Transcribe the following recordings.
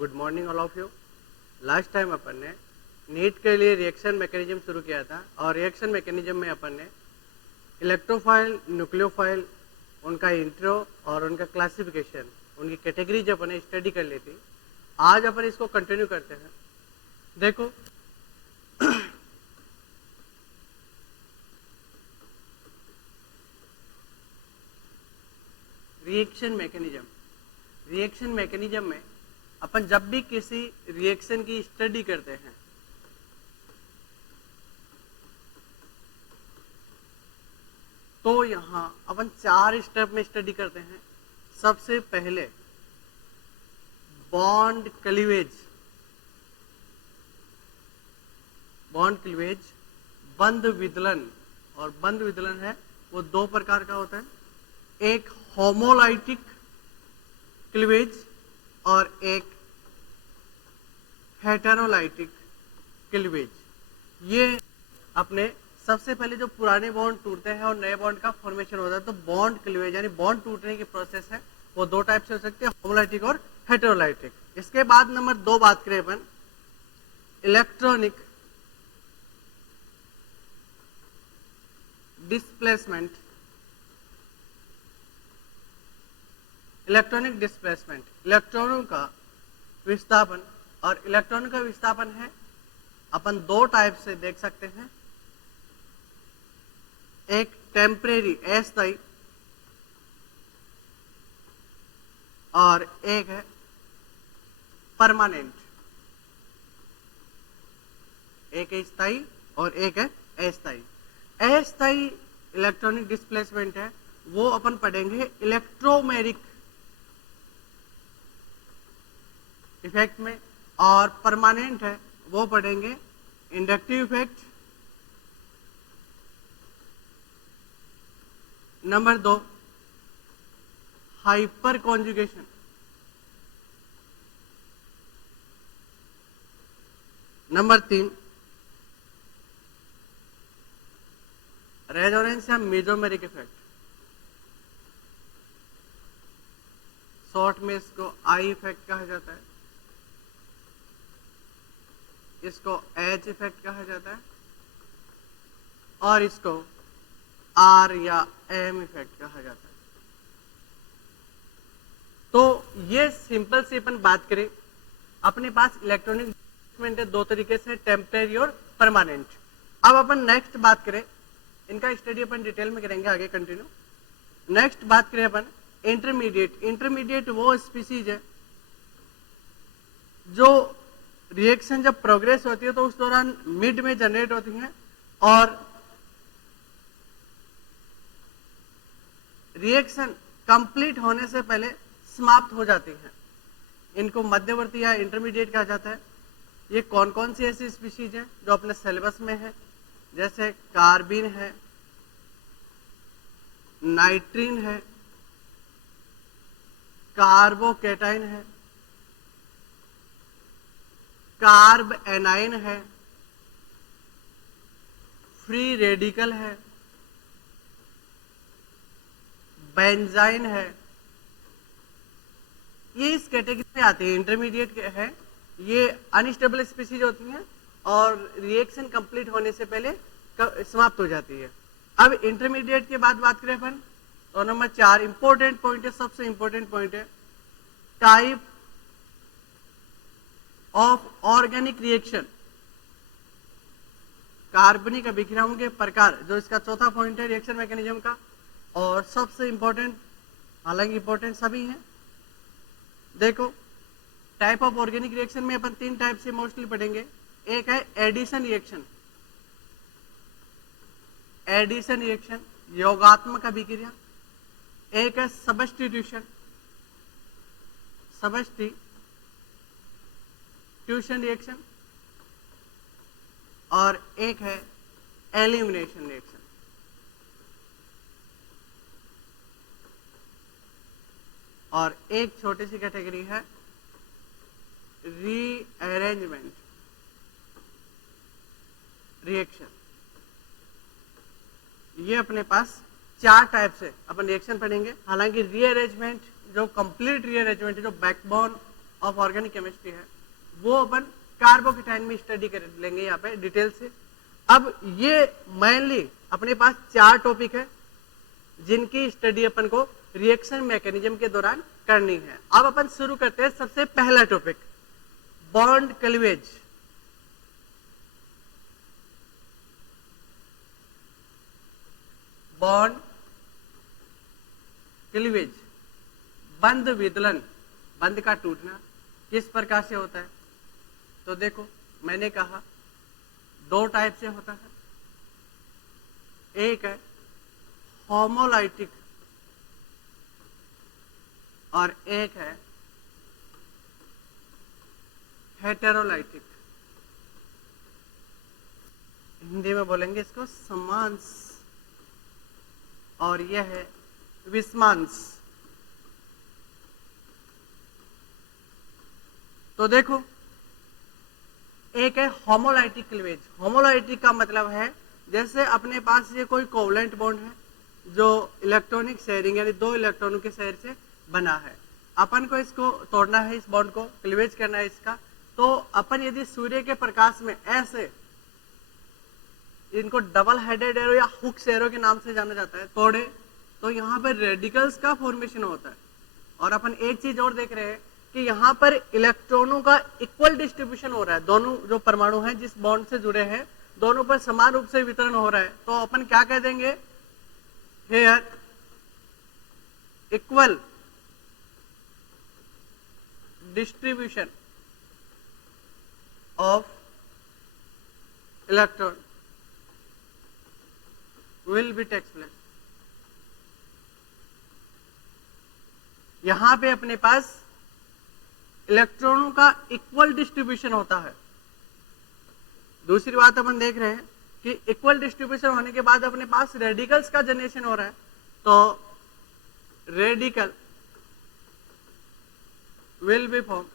Good morning all of you. Last time अपन ने NEET के लिए रिएक्शन मैकेनिज्म शुरू किया था और रिएक्शन मैकेनिज्म में अपन ने इलेक्ट्रोफाइल, न्यूक्लियोफाइल, उनका इंट्रो और उनका क्लासिफिकेशन, उनकी कैटेगरीज अपन ने स्टडी कर ली थी। आज अपन इसको कंटिन्यू करते हैं। देखो रिएक्शन मैकेनिज्म में अपन जब भी किसी रिएक्शन की स्टडी करते हैं तो यहां अपन 4 स्टेप में स्टडी करते हैं। सबसे पहले बॉन्ड क्लीवेज, बंध विदलन। और बंध विदलन है वो 2 प्रकार का होता है, एक होमोलाइटिक क्लीवेज और एक हेटेरोलाइटिक क्लीवेज। ये अपने सबसे पहले जो पुराने बॉन्ड टूटते हैं और नए बॉन्ड का फॉर्मेशन होता है, तो बॉन्ड क्लीवेज यानी बॉन्ड टूटने की प्रोसेस है वो 2 टाइप से हो सकती है, होमोलाइटिक और हेटेरोलाइटिक। इसके बाद नंबर 2 बात करें अपन इलेक्ट्रॉनिक डिस्प्लेसमेंट। इलेक्ट्रॉनों का विस्थापन, और इलेक्ट्रॉनों का विस्थापन है अपन 2 टाइप से देख सकते हैं, एक टेम्परेरी अस्थायी और एक है परमानेंट। एक है स्थायी और एक है अस्थायी। अस्थायी इलेक्ट्रॉनिक डिस्प्लेसमेंट है वो अपन पढ़ेंगे इलेक्ट्रोमेरिक इफेक्ट में, और परमानेंट है वो पढ़ेंगे inductive effect. Number 2 hyper conjugation. Number 3 resonance या मेसोमेरिक इफेक्ट। शॉर्ट में इसको आई इफेक्ट कहा जाता है, इसको एच इफेक्ट कहा जाता है और इसको आर या एम इफेक्ट कहा जाता है। तो ये सिंपल से अपन बात करें, अपने पास इलेक्ट्रॉनिक डिस्प्लेसमेंट है 2 तरीके से, टेम्परेरी और परमानेंट। अब अपन नेक्स्ट बात करें, इनका स्टडी अपन डिटेल में करेंगे आगे कंटिन्यू। नेक्स्ट बात करें अपन इंटरमीडिएट वो स्पीसीज है जो रिएक्शन जब प्रोग्रेस होती है तो उस दौरान मिड में जनरेट होती हैं और रिएक्शन कंप्लीट होने से पहले समाप्त हो जाती हैं। इनको मध्यवर्ती या इंटरमीडिएट कहा जाता है। ये कौन कौन सी ऐसी स्पीशीज हैं जो अपने सिलेबस में है, जैसे कार्बिन है, नाइट्रीन है, कार्बोकेटाइन है, कार्ब एनाइन है, फ्री रेडिकल है, बेंजाइन है। ये इस कैटेगरी में आती है, इंटरमीडिएट है। ये अनस्टेबल स्पीशीज होती हैं और रिएक्शन कंप्लीट होने से पहले समाप्त हो जाती है। अब इंटरमीडिएट के बाद बात करें अपन तो नंबर 4 इंपॉर्टेंट पॉइंट है, सबसे इंपॉर्टेंट पॉइंट है टाइप ऑफ ऑर्गेनिक रिएक्शन। कार्बनिक अभिक्रियाओं के प्रकार, जो इसका चौथा पॉइंट है रिएक्शन मैकेनिज्म का, और सबसे इंपॉर्टेंट, हालांकि इंपॉर्टेंट सभी हैं। देखो टाइप ऑफ ऑर्गेनिक रिएक्शन में अपन 3 टाइप से मोस्टली पढ़ेंगे। एक है एडिशन रिएक्शन, योगात्मक अभिक्रिया। एक है सब्स्टिट्यूशन रिएक्शन, और एक है एलिमिनेशन रिएक्शन। और एक छोटी सी कैटेगरी है रीअरेंजमेंट रिएक्शन। ये अपने पास 4 टाइप से अपन रिएक्शन पढ़ेंगे। हालांकि रीअरेंजमेंट जो कंप्लीट रीअरेंजमेंट है, जो बैकबोन ऑफ ऑर्गेनिक केमिस्ट्री है, वो अपन कार्बोकेटाइन में स्टडी कर लेंगे यहाँ पे डिटेल से। अब ये मेनली अपने पास 4 टॉपिक है जिनकी स्टडी अपन को रिएक्शन मैकेनिज्म के दौरान करनी है। अब अपन शुरू करते हैं सबसे पहला topic, bond cleavage. Bond cleavage, बंध विदलन, बंध का टूटना किस प्रकार से होता है? तो देखो, मैंने कहा 2 टाइप से होता है। एक है होमोलाइटिक और एक है हेटेरोलाइटिक। हिंदी में बोलेंगे इसको समांस, और यह है विषमांस। तो देखो, एक है होमोलाइटिक क्लीवेज। होमोलाइटिक का मतलब है जैसे अपने पास ये कोई कोवलेंट बॉन्ड है जो इलेक्ट्रॉनिक शेयरिंग यानी 2 इलेक्ट्रॉनों के शेयर से बना है, अपन को इसको तोड़ना है, इस बॉन्ड को क्लीवेज करना है इसका। तो अपन यदि सूर्य के प्रकाश में ऐसे, इनको डबल हेडेड एरो या हुक्स एरो के नाम से जाना जाता है, तोड़े तो यहाँ पर रेडिकल्स का फॉर्मेशन होता है। और अपन एक चीज और देख रहे हैं कि यहाँ पर इलेक्ट्रॉनों का इक्वल डिस्ट्रीब्यूशन हो रहा है, दोनों जो परमाणु हैं जिस बॉन्ड से जुड़े हैं दोनों पर समान रूप से वितरण हो रहा है। तो अपन क्या कह देंगे, here equal distribution of electron will be takes place। यहां पे अपने पास इलेक्ट्रॉनों का इक्वल डिस्ट्रीब्यूशन होता है। दूसरी बात अपन देख रहे हैं कि इक्वल डिस्ट्रीब्यूशन होने के बाद अपने पास रेडिकल्स का जनरेशन हो रहा है। तो radical will be form,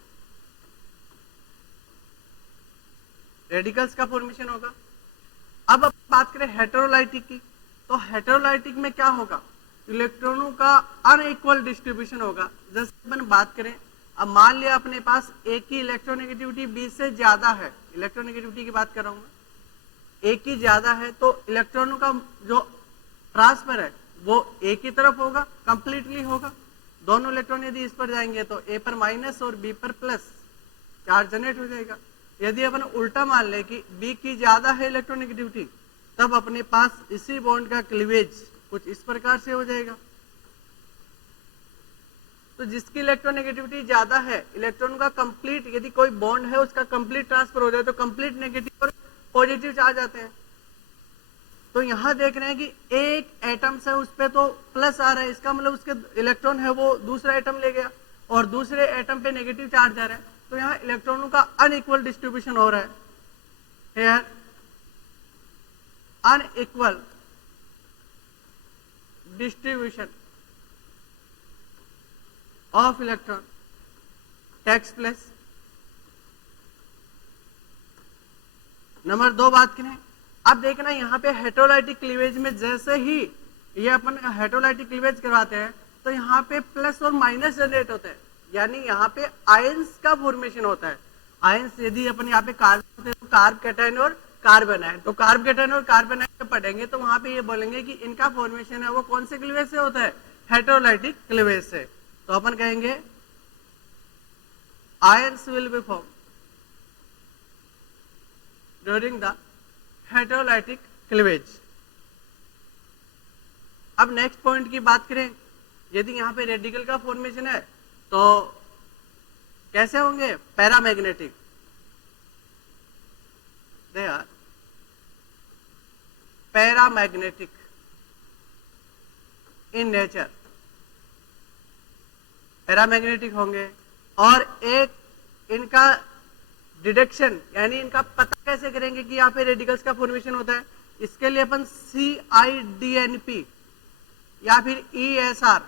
radicals का फॉर्मेशन होगा। अब बात करें हेटेरोलाइटिक की, तो हेटेरोलाइटिक में क्या होगा, इलेक्ट्रॉनों का अनइक्वल डिस्ट्रीब्यूशन होगा। जैसे अपन बात करें, अब मान लिया अपने पास एक की इलेक्ट्रोनेगेटिविटी 20 से ज्यादा है, इलेक्ट्रोनेगेटिविटी की बात कर रहा हूं मैं, एक ही ज्यादा है, तो इलेक्ट्रॉनों का जो ट्रांसफर है वो एक ही तरफ होगा, कंप्लीटली होगा। दोनों इलेक्ट्रॉन यदि इस पर जाएंगे तो ए पर माइनस और बी पर प्लस चार्ज जनरेट हो जाएगा। यदि अपन उल्टा मान ले कि बी की ज्यादा है इलेक्ट्रोनेगेटिविटी, तब अपने पास इसी बॉन्ड का क्लीवेज कुछ इस प्रकार से हो जाएगा। तो जिसकी इलेक्ट्रोनेगेटिविटी ज्यादा है, इलेक्ट्रॉन का कंप्लीट, यदि कोई बॉन्ड है उसका कंप्लीट ट्रांसफर हो जाए तो कंप्लीट नेगेटिव और पॉजिटिव चार्ज आते हैं। तो यहां देख रहे हैं कि एक एटम से उस पे तो प्लस आ रहा है, इसका मतलब उसके इलेक्ट्रॉन है वो दूसरा एटम ले गया और दूसरे एटम पे नेगेटिव चार्ज आ रहा है। तो यहाँ इलेक्ट्रॉनों का अनइक्वल डिस्ट्रीब्यूशन हो रहा है, here unequal distribution of electron takes place. Number 2 बात करें, अब देखना यहाँ पे हेटेरोलाइटिक क्लीवेज में जैसे ही ये अपन हेटेरोलाइटिक क्लीवेज करवाते हैं तो यहाँ पे प्लस और माइनस जनरेट होते हैं, यानी यहाँ पे आयंस का फॉर्मेशन होता है। आयंस यदि अपन यहाँ पे कार्ब, कार्ब कैटायन और कार्बन है, तो कार्ब कैटायन और कार्बन आयन पढ़ेंगे तो वहां पे ये बोलेंगे कि इनका फॉर्मेशन है वो कौन से क्लीवेज से होता है, हेटेरोलाइटिक क्लीवेज से। तो अपन कहेंगे ions will be form during the heterolytic cleavage. अब नेक्स्ट पॉइंट की बात करें, यदि यहाँ पे रेडिकल का फॉर्मेशन है तो कैसे होंगे, paramagnetic, they are paramagnetic in nature, paramagnetic होंगे। और एक इनका डिडक्शन यानी इनका पता कैसे करेंगे कि यहाँ पे रेडिकल्स का फॉर्मेशन होता है, इसके लिए अपन CIDNP या फिर ESR,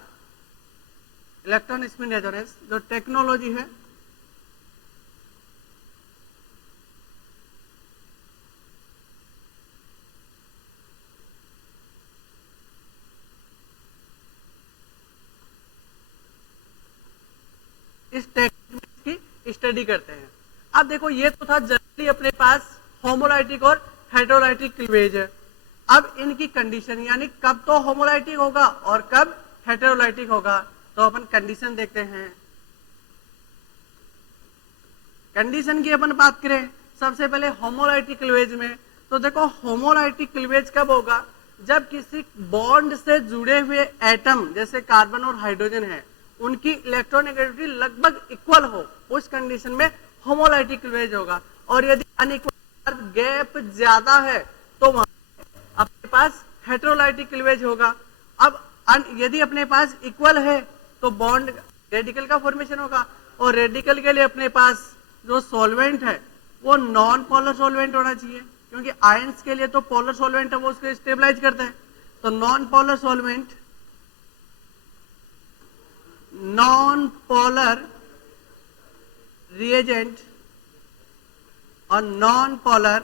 इलेक्ट्रॉन स्पिन रेजोनेंस जो टेक्नोलॉजी है, इस टेक्निक की स्टडी करते हैं। अब देखो ये तो था जनरली अपने पास होमोलाइटिक और हेटेरोलाइटिक क्लीवेज है। अब इनकी कंडीशन यानी कब तो होमोलाइटिक होगा और कब हेटेरोलाइटिक होगा, तो अपन कंडीशन देखते हैं। कंडीशन की अपन बात करें सबसे पहले होमोलाइटिक क्लीवेज में, तो देखो होमोलाइटिक क्लीवेज कब होगा, जब किसी बॉन्ड से जुड़े हुए एटम जैसे कार्बन और हाइड्रोजन है उनकी इलेक्ट्रोनेगेटिविटी लगभग इक्वल हो, उस कंडीशन में होमोलाइटिक क्लीवेज होगा। और यदि अनइक्वल गैप ज्यादा है तो वहां अपने पास हेटेरोलाइटिक क्लीवेज होगा। अब यदि अपने पास इक्वल है तो बॉन्ड रेडिकल का फॉर्मेशन होगा, और रेडिकल के लिए अपने पास जो सॉल्वेंट है वो नॉन पोलर सॉल्वेंट होना चाहिए, क्योंकि आयंस के लिए तो पोलर सॉल्वेंट है वो उसको स्टेबलाइज करता है। तो non polar solvent, non polar reagent और नॉन पोलर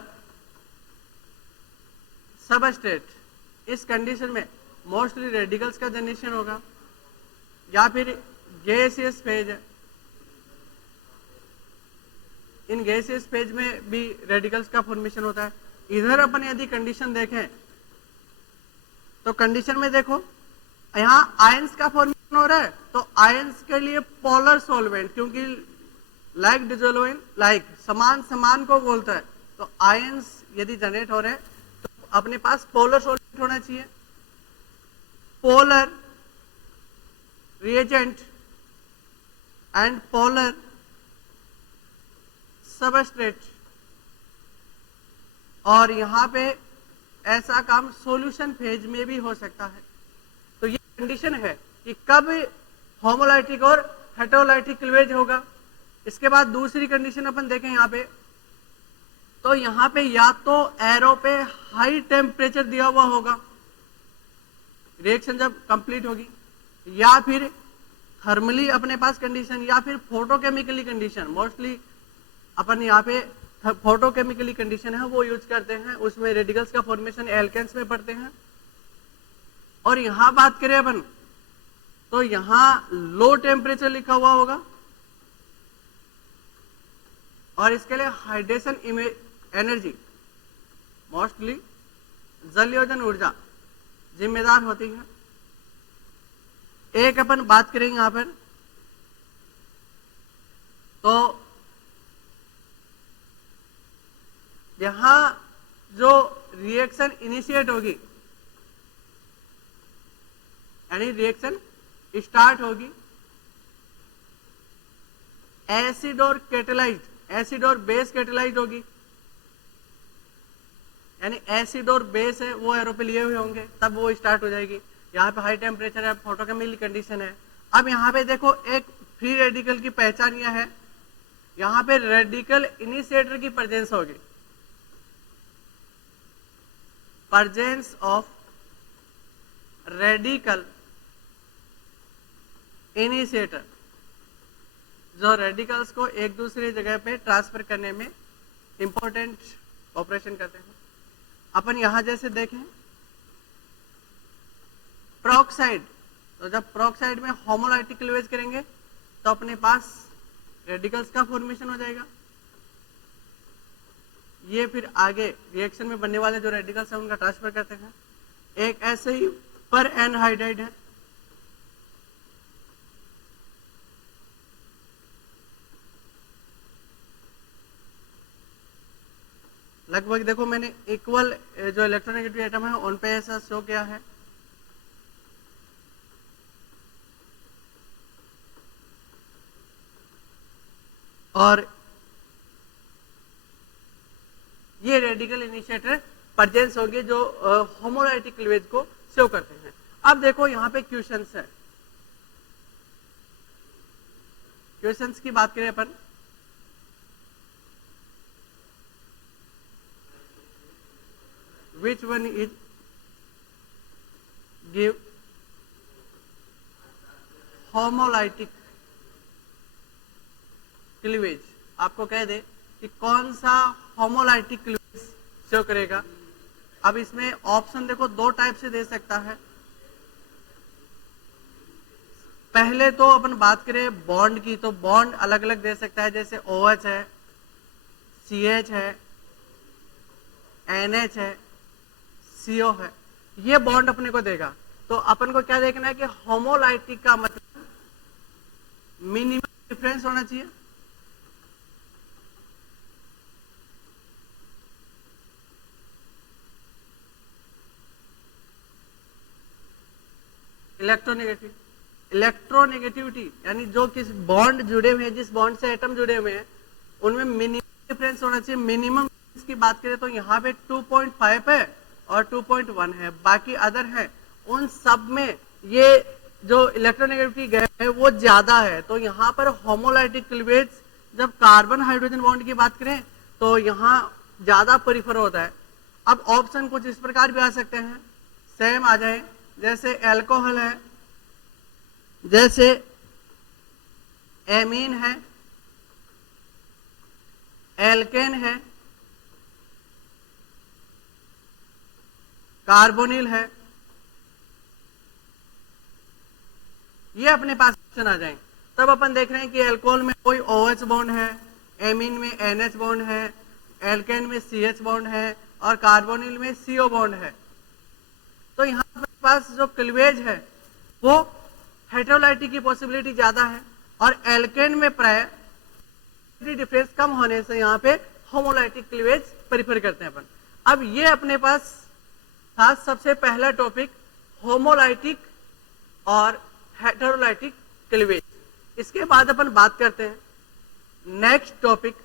सबस्ट्रेट, इस कंडीशन में मोस्टली रेडिकल्स का जनरेशन होगा, या फिर गैसियस फेज है, इन गैसियस फेज में भी रेडिकल्स का फॉर्मेशन होता है। इधर अपन यदि कंडीशन देखें तो कंडीशन में देखो यहां आयंस का फॉर्मेशन हो रहा है, तो आयंस के लिए पोलर सॉल्वेंट, क्योंकि लाइक डिसोल्वेंट लाइक समान समान को बोलता है, तो आयंस यदि जनरेट हो रहे हैं तो अपने पास पोलर सॉल्वेंट होना चाहिए, polar reagent and polar substrate. और यहां पे ऐसा काम सॉल्यूशन फेज में भी हो सकता है। तो ये कंडीशन है कि कब होमोलाइटिक और हेटेरोलाइटिक क्लीवेज होगा। इसके बाद दूसरी कंडीशन अपन देखें यहां पे, तो यहां पे या तो एरो पे हाई टेम्परेचर दिया हुआ होगा रिएक्शन जब कंप्लीट होगी, या फिर थर्मली अपने पास कंडीशन, या फिर फोटोकेमिकली कंडीशन। मोस्टली अपन यहाँ पे फोटोकेमिकली कंडीशन है वो यूज करते हैं, उसमें रेडिकल्स का फॉर्मेशन एल्केन्स में पड़ते हैं। और यहां बात करें अपन तो यहां लो टेम्परेचर लिखा हुआ होगा, और इसके लिए हाइड्रेशन एनर्जी मोस्टली जलयोजन ऊर्जा जिम्मेदार होती है। एक अपन बात करेंगे यहां पर, तो यहां जो रिएक्शन इनिशिएट होगी यानी रिएक्शन स्टार्ट होगी, एसिड और कैटेलाइज्ड, एसिड और बेस कैटेलाइज्ड होगी, यानी एसिड और बेस है वो एरो पे लिए हुए होंगे तब वो स्टार्ट हो जाएगी। यहाँ पे हाई टेम्परेचर है, फोटोकेमिकल कंडीशन है। अब यहाँ पे देखो एक फ्री रेडिकल की पहचान यह है, यहाँ पे रेडिकल इनिशिएटर की प्रेजेंस होगी, प्रेजेंस ऑफ रेडिकल इनिशिएटर, जो रेडिकल्स को एक दूसरी जगह पे ट्रांसफर करने में इंपॉर्टेंट ऑपरेशन करते हैं। अपन यहां जैसे देखें प्रोक्साइड, तो जब प्रोक्साइड में होमोलाइटिक क्लीवेज करेंगे तो अपने पास रेडिकल्स का फॉर्मेशन हो जाएगा। ये फिर आगे रिएक्शन में बनने वाले जो रेडिकल्स हैं उनका ट्रांसफर करते हैं। एक ऐसे ही पर एनहाइड्राइड है, लगभग देखो मैंने इक्वल जो इलेक्ट्रोनेगेटिव एटम है उन पे ऐसा शो किया है। और ये रेडिकल इनिशिएटर प्रेजेंस होंगे जो होमोलाइटिक क्लीवेज को शो करते हैं। अब देखो यहाँ पे क्वेश्चंस है, क्वेश्चंस की बात करें अपन, which one is give homolytic cleavage, आपको कह दे कि कौन सा होमोलाइटिक क्लीवेज शो करेगा। अब इसमें ऑप्शन देखो दो टाइप से दे सकता है, पहले तो अपन बात करें बॉन्ड की, तो बॉन्ड अलग अलग दे सकता है, जैसे OH है, CH है, NH है, CO है, ये बॉन्ड अपने को देगा। तो अपन को क्या देखना है कि होमोलाइटिक का मतलब मिनिमम डिफरेंस होना चाहिए। इलेक्ट्रोनेगेटिविटी यानी जो किस बॉन्ड जुड़े हुए हैं, जिस बॉन्ड से एटम जुड़े हुए हैं, उनमें मिनिमम डिफरेंस होना चाहिए। मिनिमम की बात करें तो यहाँ पे 2.5 है और 2.1 है, बाकी अदर है, उन सब में ये जो इलेक्ट्रोनेगेटिविटी गैप है वो ज्यादा है। तो यहाँ पर होमोलाइटिक क्लीवेज, जब कार्बन हाइड्रोजन बॉन्ड की बात करें तो यहाँ ज्यादा प्रीफर होता है। अब ऑप्शन कुछ इस प्रकार भी आ सकते हैं, सेम आ जाए, जैसे एल्कोहल है, जैसे एमीन है, एल्केन है, कार्बोनिल है, ये अपने पास ऑप्शन आ जाए। तब अपन देख रहे हैं कि एल्कोहल में कोई OH बॉन्ड है, एमीन में NH बॉन्ड है, एल्केन में CH बॉन्ड है और कार्बोनिल में CO बॉन्ड है। तो यहाँ अपने पास जो क्लीवेज है वो हेटेरोलाइटिक की पॉसिबिलिटी ज्यादा है, और एल्केन में प्राय डिफरेंस कम होने से यहाँ पे होमोलाइटिक क्लीवेज प्रेफर करते हैं अपन। अब ये अपने पास था सबसे पहला टॉपिक, होमोलाइटिक और हेटेरोलाइटिक क्लीवेज। इसके बाद अपन बात करते हैं नेक्स्ट टॉपिक।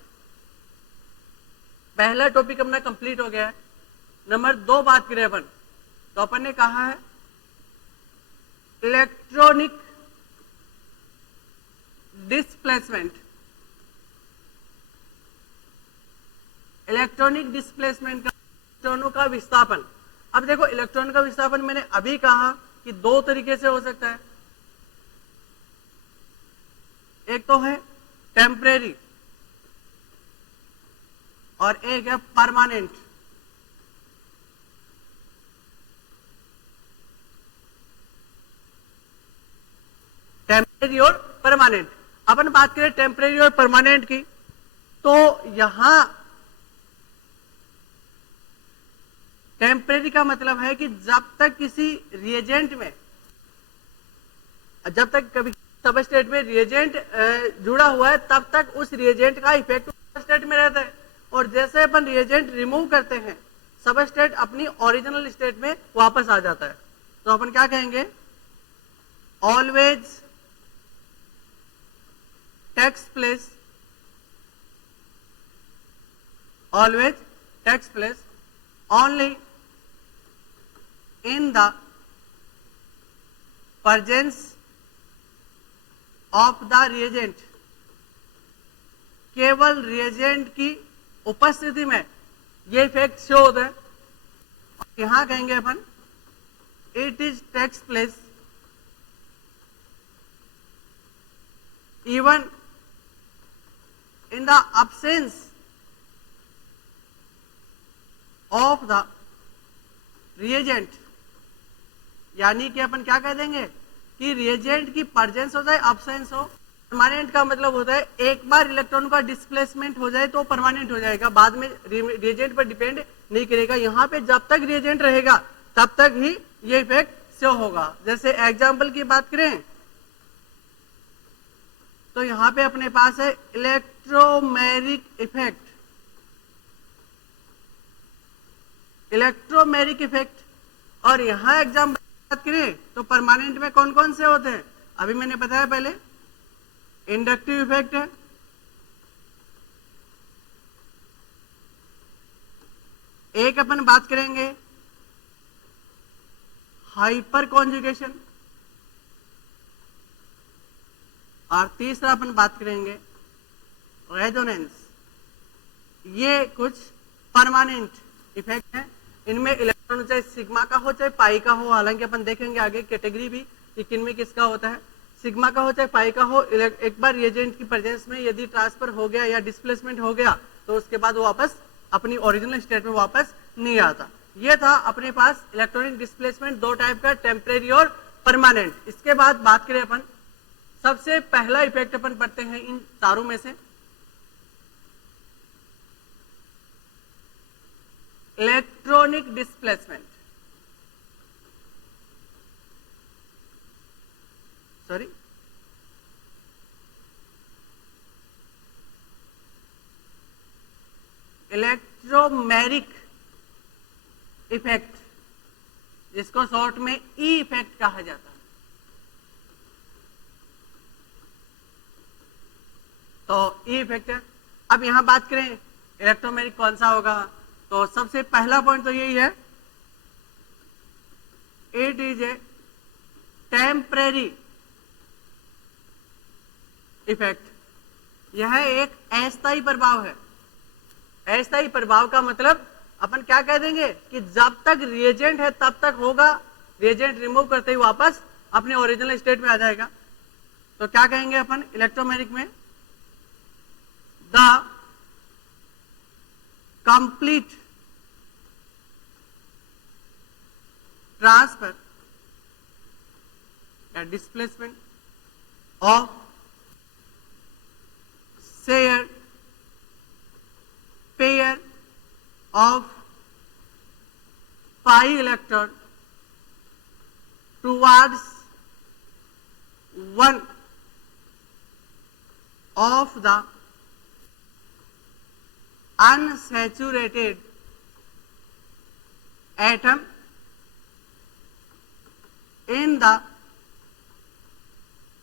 पहला टॉपिक अपना कंप्लीट हो गया है। नंबर 2 बात करें अपन, तो अपन ने कहा है इलेक्ट्रॉनिक डिस्प्लेसमेंट। इलेक्ट्रॉनिक डिस्प्लेसमेंट का इलेक्ट्रॉनों का विस्थापन। अब देखो इलेक्ट्रॉन का विस्थापन मैंने अभी कहा कि 2 तरीके से हो सकता है, एक तो है टेम्परेरी और एक है परमानेंट। टेम्परेरी और परमानेंट। अपन बात करें टेम्परेरी और परमानेंट की, तो यहां टेम्परेरी का मतलब है कि जब तक किसी रिएजेंट में, जब तक कभी सबस्ट्रेट में रिएजेंट जुड़ा हुआ है तब तक उस रिएजेंट का इफेक्ट सबस्ट्रेट में रहता है, और जैसे अपन रिएजेंट रिमूव करते हैं सबस्ट्रेट अपनी ओरिजिनल स्टेट में वापस आ जाता है। तो अपन क्या कहेंगे, always takes place, always takes place only in the presence of the reagent। केवल रिएजेंट की उपस्थिति में ये इफेक्ट शो होता है। यहां कहेंगे अपन it is takes place even in the absence of the reagent. यानी कि अपन क्या कह देंगे कि रिएजेंट की प्रेजेंस हो जाए, अब्सेंस हो। परमानेंट का मतलब होता है एक बार इलेक्ट्रॉन का डिस्प्लेसमेंट हो जाए तो परमानेंट हो जाएगा, बाद में रिएजेंट पर डिपेंड नहीं करेगा। यहाँ पे जब तक रिएजेंट रहेगा तब तक ही ये इफेक्ट शो होगा। जैसे एग्जाम्पल की बात करें तो यहाँ पे अपने पास है इलेक्ट्रोमेरिक इफेक्ट। इलेक्ट्रोमेरिक इफेक्ट, और यहां एग्जाम्पल बात करें तो परमानेंट में कौन कौन से होते हैं, अभी मैंने बताया पहले, इंडक्टिव इफेक्ट है, एक अपन बात करेंगे हाइपर कॉन्जुगेशन, और तीसरा अपन बात करेंगे रेजोनेंस। ये कुछ परमानेंट इफेक्ट है। इनमें इलेक्ट्रॉन चाहे सिग्मा का हो चाहे पाई का हो, हालांकि अपन देखेंगे आगे कैटेगरी भी कि किनमें किसका होता है। सिग्मा का हो चाहे पाई का हो, एक बार रिएजेंट की प्रेजेंस में यदि ट्रांसफर हो गया या डिस्प्लेसमेंट हो गया तो उसके बाद वो वापस अपनी ओरिजिनल स्टेट में वापस नहीं आता। ये था अपने पास इलेक्ट्रॉनिक डिस्प्लेसमेंट, 2 टाइप का, टेम्परेरी और परमानेंट। इसके बाद बात करें अपन सबसे पहला इफेक्ट अपन पढ़ते हैं इन चारों में से, electronic displacement, sorry electromeric effect, जिसको शॉर्ट में ई इफेक्ट कहा जाता है। तो ई इफेक्ट है। अब यहां बात करें इलेक्ट्रोमैरिक कौन सा होगा, तो सबसे पहला पॉइंट तो यही है, it is A temporary effect. यह एक अस्थायी प्रभाव है। अस्थायी प्रभाव का मतलब अपन क्या कह देंगे कि जब तक रिएजेंट है तब तक होगा, रिएजेंट रिमूव करते ही वापस अपने ओरिजिनल स्टेट में आ जाएगा। तो क्या कहेंगे अपन इलेक्ट्रोमैरिक में, द कंप्लीट ट्रांसफर या displacement of share pair of pi electron towards one of the unsaturated atom in the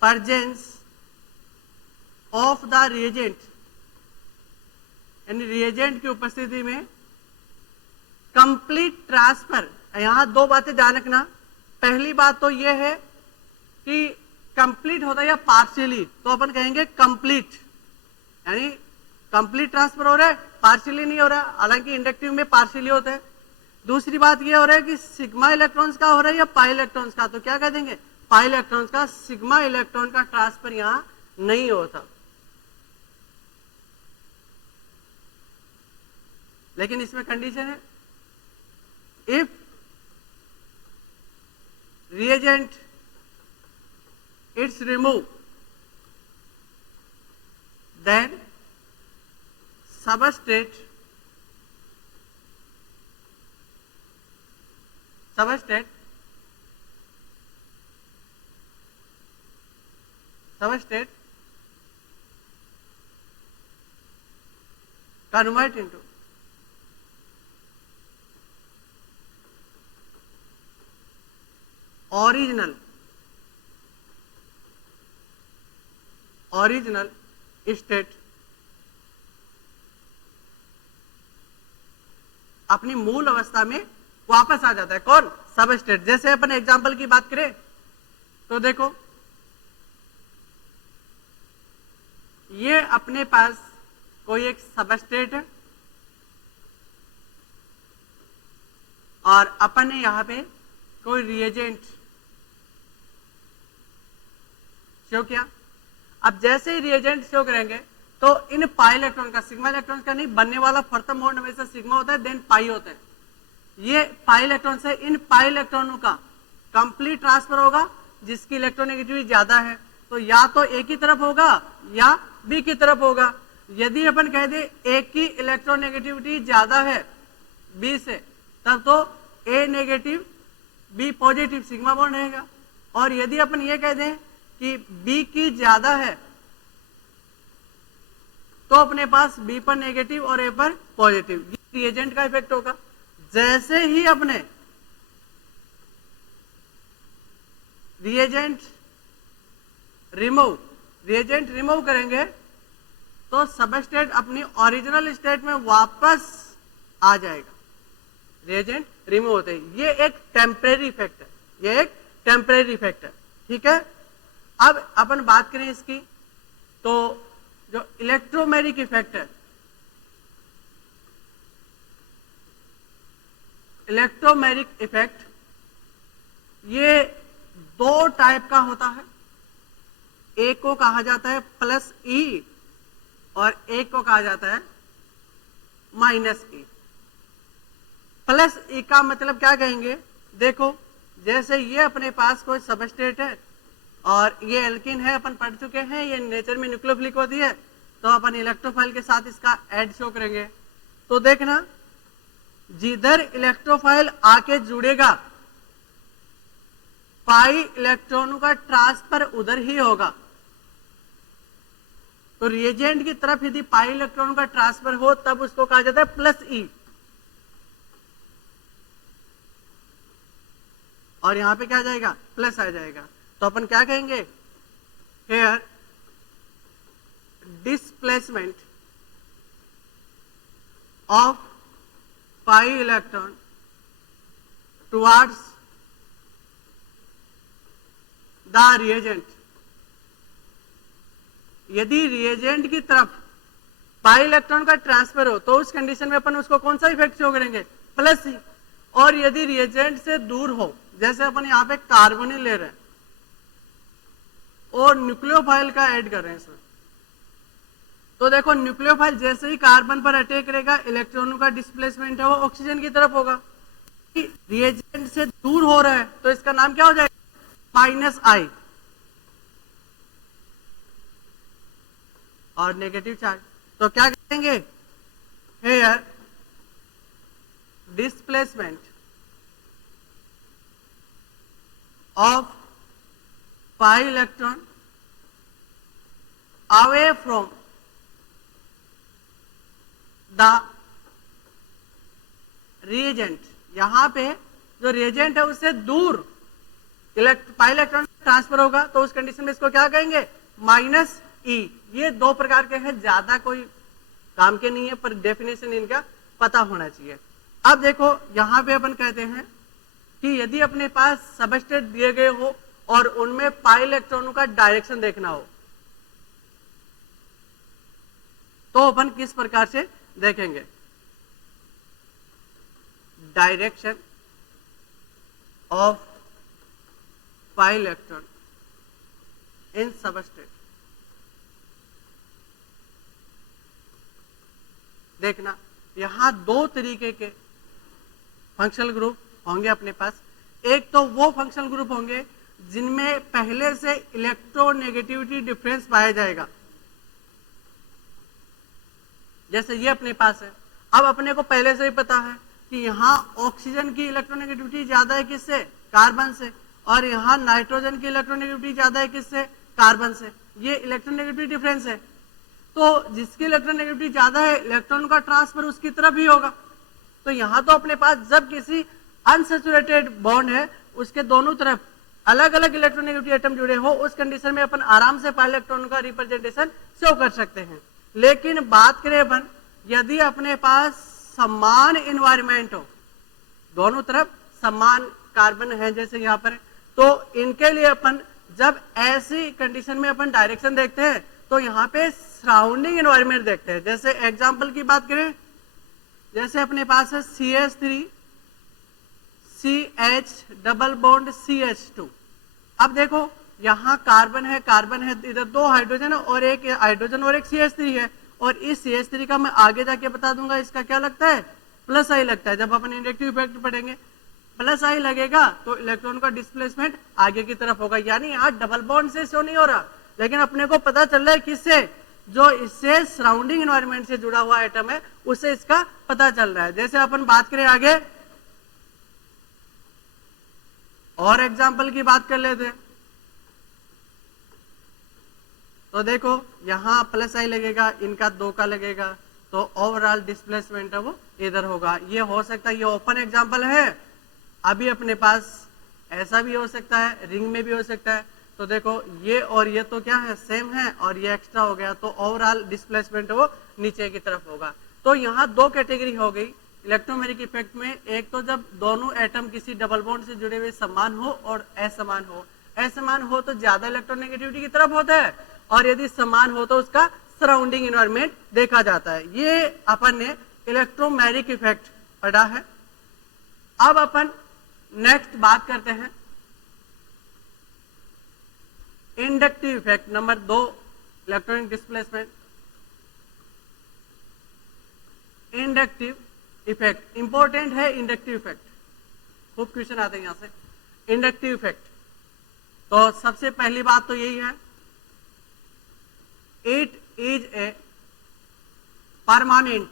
presence of the reagent, यानी रिएजेंट की उपस्थिति में कंप्लीट ट्रांसफर। यहां दो बातें ध्यान रखना। पहली बात तो यह है कि कंप्लीट होता है या पार्शियली, तो अपन कहेंगे कंप्लीट, यानी कंप्लीट ट्रांसफर हो रहा है, पार्शियली नहीं हो रहा, हालांकि इंडक्टिव में पार्शियली होता है। दूसरी बात यह हो रहा है कि सिग्मा इलेक्ट्रॉन्स का हो रहा है या पाई इलेक्ट्रॉन्स का, तो क्या कह देंगे पाई इलेक्ट्रॉन्स का, सिग्मा इलेक्ट्रॉन का ट्रांसफर यहां नहीं होता। लेकिन इसमें कंडीशन है, if reagent it's remove then substrate convert into original state, अपनी मूल अवस्था में वापस आ जाता है। कौन? सबस्ट्रेट। जैसे अपन एग्जांपल की बात करें तो देखो, ये अपने पास कोई एक सबस्ट्रेट है और अपन ने यहां पे कोई रिएजेंट शो किया। अब जैसे ही रिएजेंट शो करेंगे तो इन पाई इलेक्ट्रॉन का, सिग्मा इलेक्ट्रॉन का नहीं, बनने वाला फर्स्ट मोड हमेशा सिग्मा होता है, देन पाई होता है। ये पाई इलेक्ट्रॉन से इन पाई इलेक्ट्रॉनों का कंप्लीट ट्रांसफर होगा, जिसकी इलेक्ट्रोनेगेटिविटी ज्यादा है, तो या तो ए की तरफ होगा या बी की तरफ होगा। यदि अपन कह दे ए की इलेक्ट्रोनेगेटिविटी ज्यादा है बी से, तब तो A negative B positive sigma bond रहेगा। और यदि अपन ये कह दें कि बी की ज्यादा है, तो अपने पास बी पर नेगेटिव और ए पर पॉजिटिव। ये रिएजेंट का इफेक्ट होगा। जैसे ही अपने रिएजेंट रिमूव करेंगे तो सबस्ट्रेट अपनी ओरिजिनल स्टेट में वापस आ जाएगा, रिएजेंट रिमूव होते हैं। ये एक टेम्परेरी इफेक्ट है, ये एक टेम्परेरी इफेक्ट है, ठीक है। अब अपन बात करें इसकी, तो जो इलेक्ट्रोमैरिक इफेक्ट है, इलेक्ट्रोमैरिक इफेक्ट ये दो टाइप का होता है। एक को कहा जाता है प्लस ई और एक को कहा जाता है माइनस ई। प्लस ई का मतलब क्या कहेंगे, देखो जैसे ये अपने पास कोई सबस्ट्रेट है और ये एल्किन है, अपन पढ़ चुके हैं, ये नेचर में न्यूक्लियोफिलिक होती है, तो अपन इलेक्ट्रोफाइल के साथ इसका ऐड शो करेंगे। तो देखना, जिधर इलेक्ट्रोफाइल आके जुड़ेगा पाई इलेक्ट्रॉनों का ट्रांसफर उधर ही होगा। तो रिएजेंट की तरफ यदि पाई इलेक्ट्रॉनों का ट्रांसफर हो तब उसको कहा जाता है प्लस ई, और यहां पे क्या आ जाएगा, प्लस आ जाएगा। तो अपन क्या कहेंगे, here displacement of pi electron towards the reagent. यदि रिएजेंट की तरफ पाई इलेक्ट्रॉन का ट्रांसफर हो तो उस कंडीशन में अपन उसको कौन सा इफेक्ट शो करेंगे, प्लस ही। और यदि रिएजेंट से दूर हो, जैसे अपन यहां पे कार्बन ही ले रहे हैं और न्यूक्लियोफाइल का ऐड कर रहे हैं इसमें, तो देखो न्यूक्लियोफाइल जैसे ही कार्बन पर अटैक करेगा, इलेक्ट्रॉनों का डिस्प्लेसमेंट है वो ऑक्सीजन की तरफ होगा। रिएजेंट से दूर हो रहा है तो इसका नाम क्या हो जाएगा, माइनस आई। और नेगेटिव चार्ज, तो क्या करेंगे, here displacement of pi electron away from the reagent. यहां पे जो रिएजेंट है उससे दूर पाई इलेक्ट्रॉन ट्रांसफर होगा, तो उस कंडीशन में इसको क्या कहेंगे, माइनस ई। ये दो प्रकार के हैं, ज्यादा कोई काम के नहीं है, पर डेफिनेशन इनका पता होना चाहिए। अब देखो यहां पे अपन कहते हैं कि यदि अपने पास सबस्ट्रेट दिए गए हो और उनमें पाई इलेक्ट्रॉनों का डायरेक्शन देखना हो, तो अपन किस प्रकार से देखेंगे, direction of pi electron in substrate. देखना, यहां दो तरीके के फंक्शनल ग्रुप होंगे अपने पास। एक तो वो फंक्शनल ग्रुप होंगे जिनमें पहले से इलेक्ट्रोनेगेटिविटी डिफरेंस पाया जाएगा, जैसे ये अपने पास है। अब अपने को पहले से ही पता है कि यहां ऑक्सीजन की इलेक्ट्रोनेगेटिविटी ज्यादा है किससे, कार्बन से, और यहां नाइट्रोजन की इलेक्ट्रोनेगेटिविटी ज्यादा है किससे, कार्बन से। ये इलेक्ट्रोनेगेटिविटी डिफरेंस है। तो जिसकी इलेक्ट्रोनेगेटिविटी ज्यादा है, इलेक्ट्रॉन का ट्रांसफर उसकी तरफ ही होगा। तो यहां तो अपने पास जब किसी अनसैचुरेटेड बॉन्ड है उसके दोनों तरफ अलग अलग इलेक्ट्रोनेगेटिविटी एटम जुड़े हो, उस कंडीशन में अपन आराम से पाई इलेक्ट्रॉन का रिप्रेजेंटेशन शो कर सकते हैं। लेकिन बात करें अपन, यदि अपने पास समान इन्वायरमेंट हो, दोनों तरफ समान कार्बन है जैसे यहां पर, तो इनके लिए अपन जब ऐसी कंडीशन में अपन डायरेक्शन देखते हैं तो यहां पे सराउंडिंग एनवायरनमेंट देखते हैं। जैसे एग्जांपल की बात करें, जैसे अपने पास है CH3 CH double bond CH2। अब देखो यहां कार्बन है, इधर दो हाइड्रोजन है और एक हाइड्रोजन और एक CH3 है, और इस CH3 का मैं आगे जाके बता दूंगा इसका क्या लगता है, प्लस आई लगता है। जब अपन इंडक्टिव इफेक्ट पढ़ेंगे प्लस आई लगेगा तो इलेक्ट्रॉन का डिस्प्लेसमेंट आगे की तरफ होगा। यानी यहां डबल बॉन्ड से शो नहीं हो रहा, लेकिन अपने को पता चल रहा है किससे, जो इससे सराउंडिंग एनवायरनमेंट से जुड़ा हुआ एटम है उससे इसका पता चल रहा है। जैसे अपन बात करें आगे और एग्जांपल की बात कर लेते हैं, तो देखो यहां प्लस आई लगेगा, इनका दो का लगेगा, तो ओवरऑल डिस्प्लेसमेंट है वो इधर होगा। ये हो सकता है, ये ओपन एग्जांपल है, अभी अपने पास ऐसा भी हो सकता है, रिंग में भी हो सकता है। तो देखो ये और ये तो क्या है, सेम है, और ये एक्स्ट्रा हो गया, तो ओवरऑल डिस्प्लेसमेंट वो नीचे की तरफ होगा। तो यहाँ दो कैटेगरी हो गई इलेक्ट्रोमैग्नेटिक इफेक्ट में। एक तो जब दोनों एटम किसी डबल बॉन्ड से जुड़े हुए समान हो और असमान हो। असमान हो तो ज्यादा इलेक्ट्रोनेगेटिविटी की तरफ होता है, और यदि समान हो तो उसका सराउंडिंग एनवायरनमेंट देखा जाता है। ये अपन ने इलेक्ट्रोमैग्नेटिक इफेक्ट पढ़ा है। अब अपन नेक्स्ट बात करते हैं inductive effect number 2, electronic displacement. Inductive effect important है, इंडक्टिव इफेक्ट खूब क्वेश्चन आते हैं यहां से। इंडक्टिव इफेक्ट तो सबसे पहली बात तो यही है, it is a permanent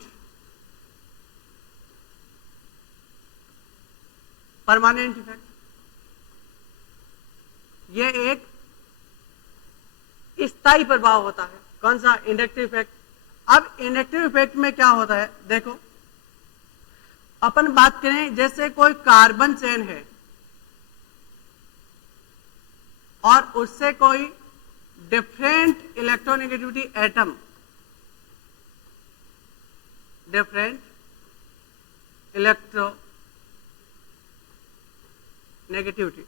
effect. ये एक स्थायी प्रभाव होता है। कौन सा? Inductive effect. अब इंडक्टिव इफेक्ट में क्या होता है, देखो अपन बात करें, जैसे कोई कार्बन चेन है और उससे कोई different electronegativity atom, different electro negativity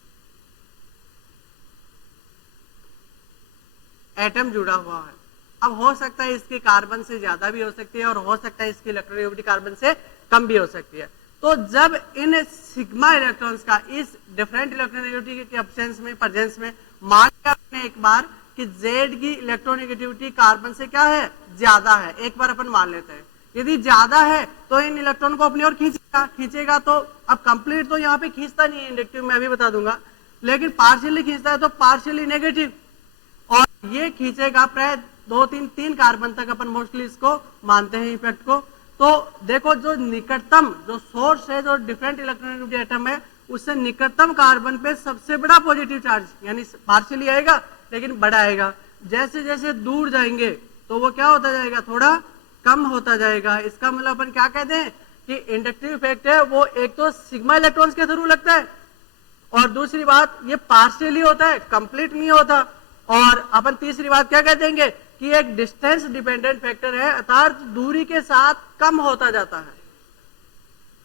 atom जुड़ा हुआ है। अब हो सकता है इसकी कार्बन से ज्यादा भी हो सकती है और हो सकता है इसकी इलेक्ट्रोनेगेटिविटी कार्बन से कम भी हो सकती है। तो जब इन सिग्मा इलेक्ट्रॉन्स का इस डिफरेंट इलेक्ट्रोनेगेटिविटी के एब्सेंस में, प्रेजेंस में, मान लिया आपने एक बार कि Z की इलेक्ट्रोनेगेटिविटी कार्बन से क्या है? ज्यादा है। एक बार अपन मान लेते हैं, यदि ज्यादा है तो इन इलेक्ट्रॉन को अपनी ओर खींचेगा। तो अब कंप्लीट तो यहाँ पे खींचता नहीं है इंडक्टिव, मैं अभी बता दूंगा, लेकिन पार्शियली खींचता है, तो पार्शियली नेगेटिव, और ये खींचेगा प्राय 2-3 कार्बन तक अपन मोस्टली इसको मानते हैं इफेक्ट को। तो देखो जो निकटतम जो सोर्स है, जो डिफरेंट इलेक्ट्रोनेगेटिविटी एटम है, उससे निकटतम कार्बन पे सबसे बड़ा पॉजिटिव चार्ज, यानी पार्शियली आएगा लेकिन बड़ा आएगा। जैसे जैसे दूर जाएंगे तो वो क्या होता जाएगा? थोड़ा कम होता जाएगा। इसका मतलब अपन क्या कहते हैं कि इंडक्टिव इफेक्ट है वो एक तो सिग्मा इलेक्ट्रॉन्स के थ्रू लगता है, और दूसरी बात ये पार्शियली होता है, कंप्लीट नहीं होता। और अपन तीसरी बात क्या कह देंगे कि एक डिस्टेंस डिपेंडेंट फैक्टर है, अर्थात दूरी के साथ कम होता जाता है।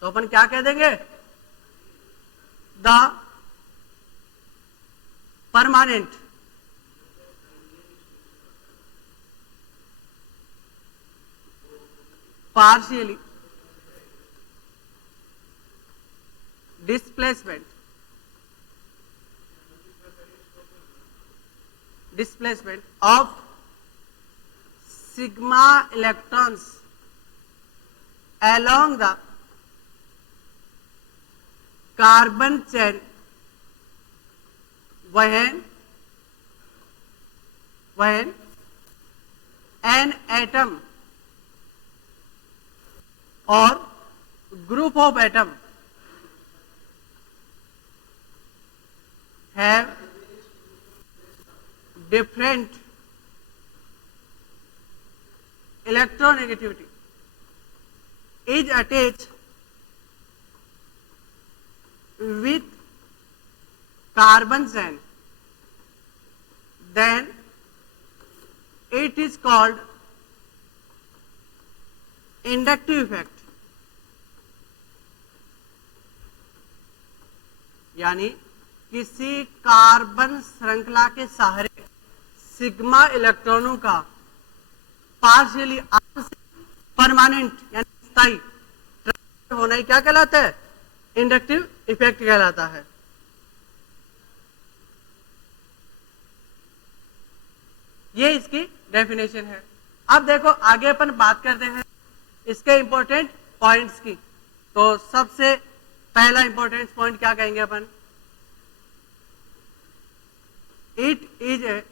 तो अपन क्या कह देंगे? The permanent partially displacement of sigma electrons along the carbon chain when an atom or group of atom have different electronegativity is attached with carbon chain, then it is called inductive effect. यानी किसी carbon श्रृंखला के सहारे sigma इलेक्ट्रॉनों का partially permanent यानी स्थायी होना ही क्या कहलाता है? इंडक्टिव इफेक्ट कहलाता है। ये इसकी डेफिनेशन है। अब देखो आगे अपन बात करते हैं इसके इंपॉर्टेंट पॉइंट्स की। तो सबसे पहला इंपॉर्टेंट पॉइंट क्या कहेंगे अपन? It is a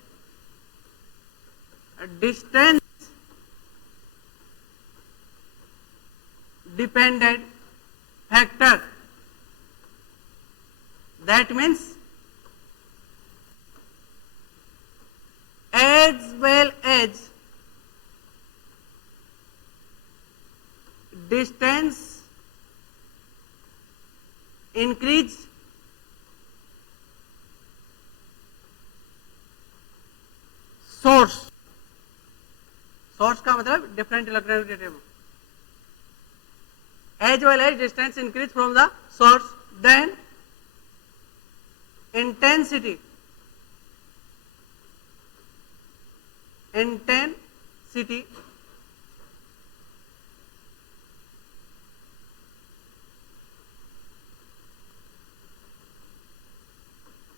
distance dependent factor, that means as well as distance increase source का मतलब different electronegativity atom, as well as distance increase from the source, then intensity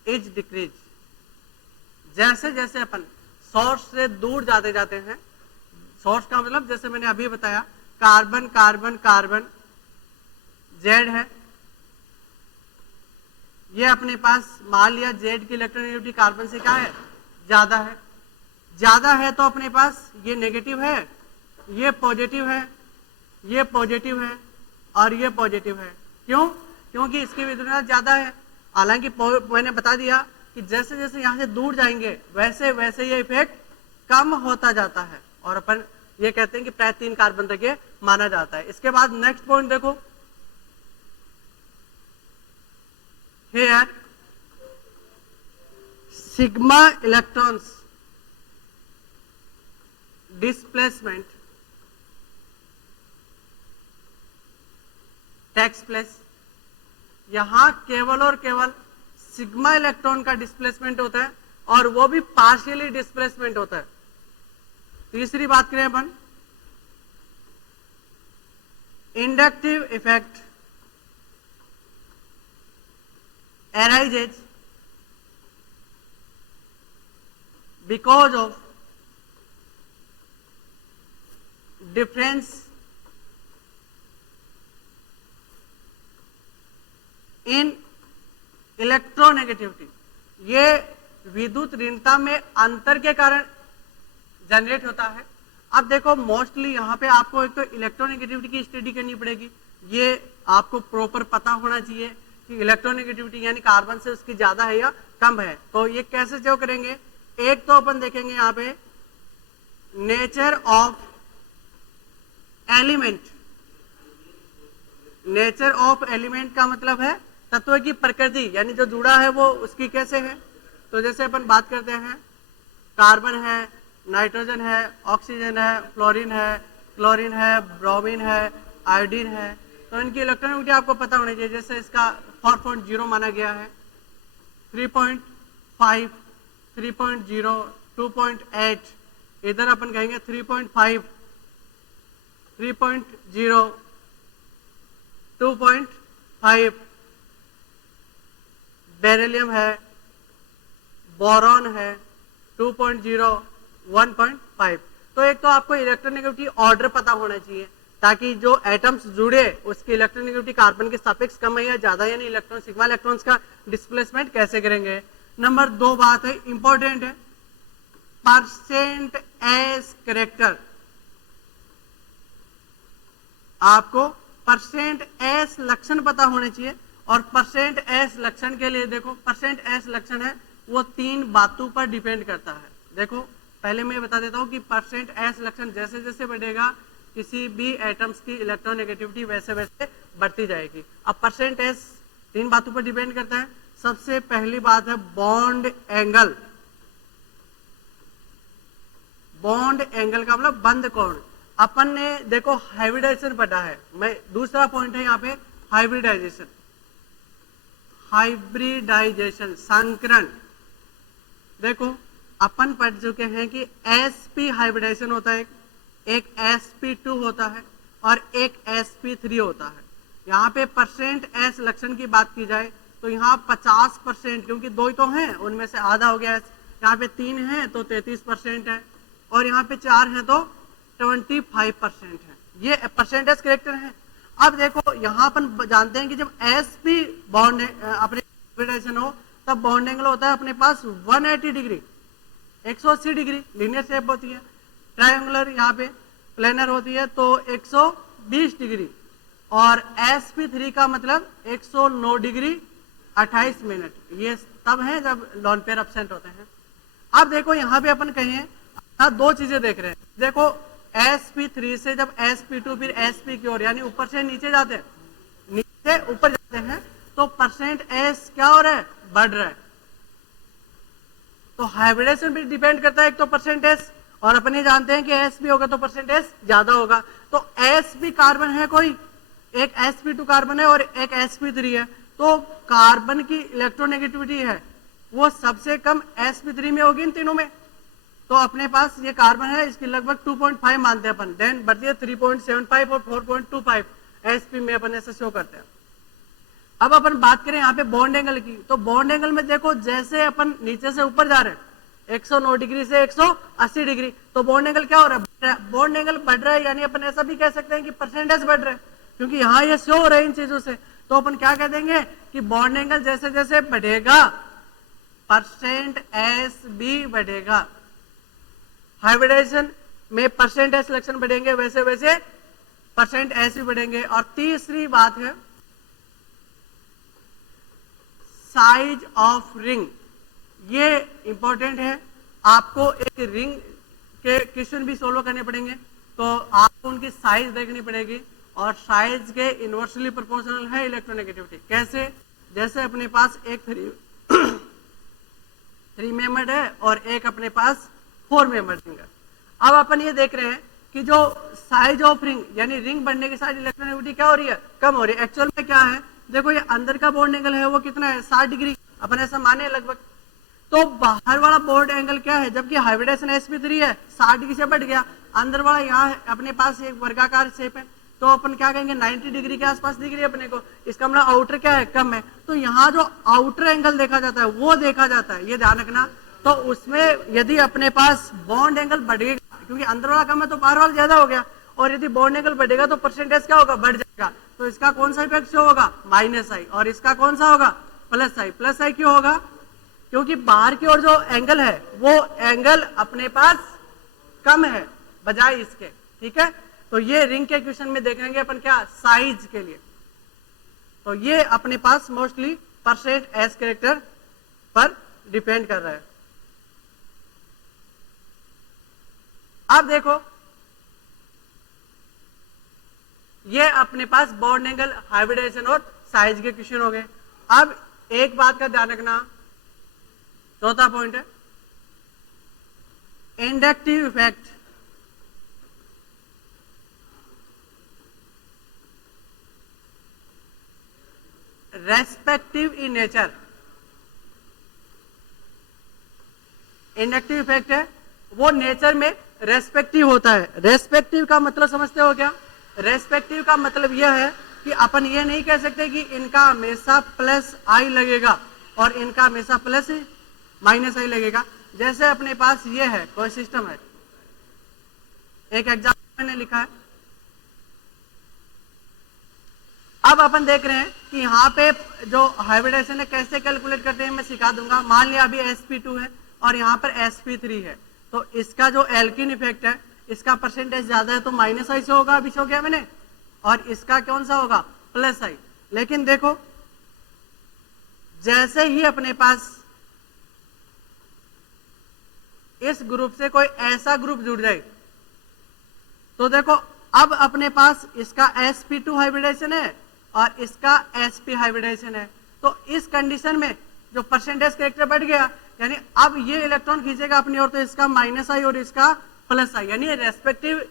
is decrease. जैसे जैसे अपन source से दूर जाते जाते हैं, सोर्स का मतलब जैसे मैंने अभी बताया कार्बन कार्बन कार्बन जेड है, ये अपने पास मान लिया जेड की इलेक्ट्रोनेगेटिविटी कार्बन से क्या है, ज्यादा है। ज्यादा है तो अपने पास ये नेगेटिव है, ये पॉजिटिव है, ये पॉजिटिव है और ये पॉजिटिव है। क्यों? क्योंकि इसकी विद्युत ज्यादा है। हालांकि मैंने बता दिया कि जैसे जैसे यहाँ से दूर जाएंगे वैसे वैसे ये इफेक्ट कम होता जाता है, और अपन ये कहते हैं कि प्राय 3 कार्बन तक ये माना जाता है। इसके बाद नेक्स्ट पॉइंट देखो, here sigma electrons displacement takes place। यहां केवल और केवल सिग्मा इलेक्ट्रॉन का डिस्प्लेसमेंट होता है और वो भी पार्शियली डिस्प्लेसमेंट होता है। तीसरी बात करें अपन, inductive effect arises because of difference in electronegativity. ये विद्युत ऋणता में अंतर के कारण जनरेट होता है। अब देखो मोस्टली यहाँ पे आपको एक तो इलेक्ट्रोनेगेटिविटी की स्टडी करनी पड़ेगी, ये आपको प्रॉपर पता होना चाहिए कि इलेक्ट्रोनेगेटिविटी यानी कार्बन से उसकी ज्यादा है या कम है। तो ये कैसे जो करेंगे, एक तो अपन देखेंगे यहाँ पे nature of element. Nature of element का मतलब है तत्व की प्रकृति, यानी जो जुड़ा है वो उसकी कैसे है। तो जैसे अपन बात करते हैं कार्बन है, नाइट्रोजन है, ऑक्सीजन है, फ्लोरीन है, क्लोरीन है, ब्रोमीन है, आयोडीन है, तो इनकी इलेक्ट्रोनेगेटिविटी आपको पता होनी चाहिए। जैसे इसका 4.0 माना गया है, 3.5, 3.0, 2.8, इधर अपन कहेंगे 3.5, 3.0, 2.5। बेरिलियम है, बोरॉन है, 2.0, 1.5। तो एक तो आपको इलेक्ट्रोनेगेटिविटी ऑर्डर पता होना चाहिए ताकि जो एटम्स जुड़े उसकी इलेक्ट्रोनेगेटिविटी कार्बन के सापेक्ष कम है या ज्यादा, यानी इलेक्ट्रॉन सिग्मा इलेक्ट्रॉन्स का डिस्प्लेसमेंट कैसे करेंगे। नंबर 2 बात है इंपॉर्टेंट है, परसेंट एस करेक्टर। आपको परसेंट एस लक्षण पता होने चाहिए, और परसेंट एस लक्षण के लिए देखो, परसेंट एस लक्षण है वो 3 बातों पर डिपेंड करता है। देखो पहले मैं बता देता हूं कि परसेंट एस लक्षण जैसे जैसे बढ़ेगा किसी भी एटम्स की इलेक्ट्रोनेगेटिविटी वैसे वैसे बढ़ती जाएगी। अब परसेंट एस 3 बातों पर डिपेंड करता है। सबसे पहली बात है बॉन्ड एंगल। बॉन्ड एंगल का मतलब बंद कोण। अपन ने देखो हाइब्रिडाइजेशन पढ़ा है, मैं दूसरा पॉइंट है यहाँ पे हाइब्रिडाइजेशन। हाइब्रिडाइजेशन संकरण, देखो अपन पढ़ चुके हैं कि sp हाइब्रिडाइजेशन होता है, एक sp2 होता है और एक sp3 होता है। यहाँ पे परसेंट एस लक्षण की बात की जाए तो यहाँ 50%, क्योंकि 2 ही तो हैं उनमें से आधा हो गया, यहाँ पे 3 है तो 33% है, और यहाँ पे 4 है तो 25% है। ये परसेंटेज करेक्टर है। अब देखो यहाँ अपन जानते हैं कि जब sp बॉन्ड अपने हाइब्रिडाइजेशन हो तब बॉन्ड एंगल होता है अपने पास 180 डिग्री, 180 डिग्री लीनियर शेप होती है। ट्रायंगुलर यहाँ पे प्लेनर होती है तो 120 डिग्री, और sp3 का मतलब 109 डिग्री 28 मिनट। ये तब है जब लॉन पेयर एब्सेंट होते हैं। अब देखो यहाँ पे अपन कहें 2 चीजें देख रहे हैं। देखो sp3 से जब sp2 फिर sp की ओर यानी ऊपर से नीचे जाते हैं, नीचे ऊपर जाते हैं तो परसेंट एस क्या हो रहा है, बढ़ रहा है। तो हाइब्रिडेशन भी डिपेंड करता है एक तो परसेंट एस, और अपन ये जानते हैं कि sp होगा तो परसेंट एस ज्यादा होगा। तो sp कार्बन है कोई, एक sp2 कार्बन है और एक sp3 है, तो कार्बन की इलेक्ट्रोनेगेटिविटी है वो सबसे कम sp3 में होगी इन तीनों में। तो अपने पास ये कार्बन है, इसकी लगभग 2.5 मानते हैं अपन, देन बढ़ती है 3.75 और 4.25 sp में अपन ऐसे शो करते हैं। अब अपन बात करें यहाँ पे बॉन्ड एंगल की, तो बॉन्ड एंगल में देखो जैसे अपन नीचे से ऊपर जा रहे हैं 109 डिग्री से 180 डिग्री, तो बॉन्ड एंगल क्या हो रहा है, बॉन्ड एंगल बढ़ रहा है, यानी अपन ऐसा भी कह सकते हैं कि परसेंटेज बढ़ रहा है, क्योंकि यहाँ ये शो हो रहा है इन चीजों से। तो अपन क्या कह देंगे कि बॉन्ड एंगल जैसे जैसे बढ़ेगा परसेंट एस भी बढ़ेगा, हाइब्रिडाइजेशन में परसेंट एस सिलेक्शन बढ़ेंगे वैसे वैसे परसेंट एस भी बढ़ेंगे। और तीसरी बात है साइज ऑफ रिंग, ये इंपॉर्टेंट है, आपको एक रिंग के क्वेश्चन भी सोल्व करने पड़ेंगे तो आपको उनकी साइज देखनी पड़ेगी और साइज के इनवर्सली प्रोपोर्शनल है इलेक्ट्रोनेगेटिविटी। कैसे? जैसे अपने पास एक थ्री मेंबर्ड है और एक अपने पास 4 मेंबर्ड रिंग है। अब अपन ये देख रहे हैं कि जो साइज ऑफ रिंग यानी रिंग बनने के साथ इलेक्ट्रोनेगेटिविटी क्या हो रही है, कम हो रही है। एक्चुअल में क्या है, देखो ये अंदर का बॉन्ड एंगल है वो कितना है 60 डिग्री, अपन ऐसा माने लगभग। तो बाहर वाला बॉन्ड एंगल क्या है, जबकि हाइब्रिडाइजेशन sp3 है 60 डिग्री से बढ़ गया, अंदर वाला यहाँ अपने पास एक वर्गाकार शेप है तो अपन क्या कहेंगे 90 डिग्री के आसपास दिख रही है अपने को, इसका मतलब आउटर क्या है कम है। तो यहाँ जो आउटर एंगल देखा जाता है वो देखा जाता है, ये ध्यान रखना। तो उसमें यदि अपने पास बॉन्ड एंगल बढ़ेगा क्योंकि अंदर वाला कम है तो बाहर वाला ज्यादा हो गया, और यदि बॉन्ड एंगल बढ़ेगा तो परसेंटेज क्या होगा बढ़ जाएगा। तो इसका कौन सा इफेक्ट शो होगा -i, और इसका कौन सा होगा +i। +i क्यों होगा, क्योंकि बाहर की ओर जो एंगल है वो एंगल अपने पास कम है बजाय इसके, ठीक है। तो ये रिंग के क्वेश्चन में देखेंगे अपन क्या साइज के लिए, तो ये अपने पास मोस्टली परसेंट एस कैरेक्टर पर डिपेंड कर रहा है। अब देखो ये अपने पास बॉन्ड एंगल हाइब्रिडाइजेशन और साइज के क्वेश्चन हो गए। अब एक बात का ध्यान रखना, चौथा पॉइंट है inductive effect. Respective in nature, inductive effect है वो नेचर में रेस्पेक्टिव होता है। रेस्पेक्टिव का मतलब समझते हो क्या? रेस्पेक्टिव का मतलब यह है कि अपन ये नहीं कह सकते कि इनका हमेशा +i लगेगा और इनका हमेशा -i लगेगा। जैसे अपने पास ये है कोई सिस्टम है, एक एग्जाम्पल मैंने लिखा है। अब अपन देख रहे हैं कि यहाँ पे जो हाइब्रिडाइजेशन है कैसे कैलकुलेट करते हैं मैं सिखा दूंगा। मान लिया अभी sp2 है और यहाँ पर sp3 है, तो इसका जो एल्किन इफेक्ट है इसका परसेंटेज ज्यादा है तो -i से होगा, अभी शो किया मैंने, और इसका कौन सा होगा +i। लेकिन देखो जैसे ही अपने पास इस ग्रुप से कोई ऐसा ग्रुप जुड़ जाए तो देखो अब अपने पास इसका sp2 हाइब्रिडाइजेशन है और इसका sp हाइब्रिडाइजेशन है, तो इस कंडीशन में जो परसेंटेज कैरेक्टर बढ़ गया यानी अब ये इलेक्ट्रॉन खींचेगा अपनी ओर तो इसका -i और इसका +i, यानी रेस्पेक्टिव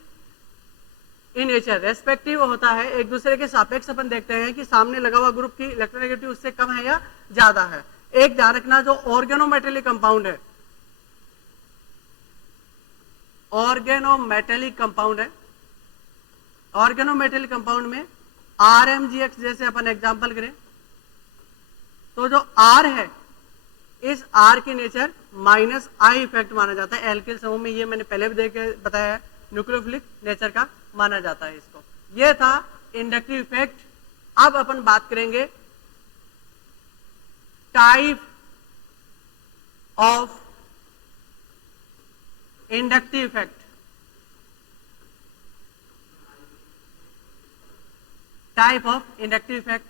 इन नेचर। रेस्पेक्टिव होता है एक दूसरे के सापेक्ष, अपन देखते हैं कि सामने लगा हुआ ग्रुप की इलेक्ट्रोनेगेटिविटी उससे कम है या ज्यादा है। एक ध्यान रखना जो ऑर्गेनोमेटेलिक कंपाउंड है, ऑर्गेनोमेटेलिक कंपाउंड है, ऑर्गेनोमेटेलिक कंपाउंड में RMGX जैसे अपन एग्जांपल करें तो जो R है इस R की नेचर -i इफेक्ट माना जाता है। एल्किल समूह में ये मैंने पहले भी देख के बताया है, न्यूक्लियोफिलिक नेचर का माना जाता है इसको। ये था इंडक्टिव इफेक्ट। अब अपन बात करेंगे type of inductive effect. Type of inductive effect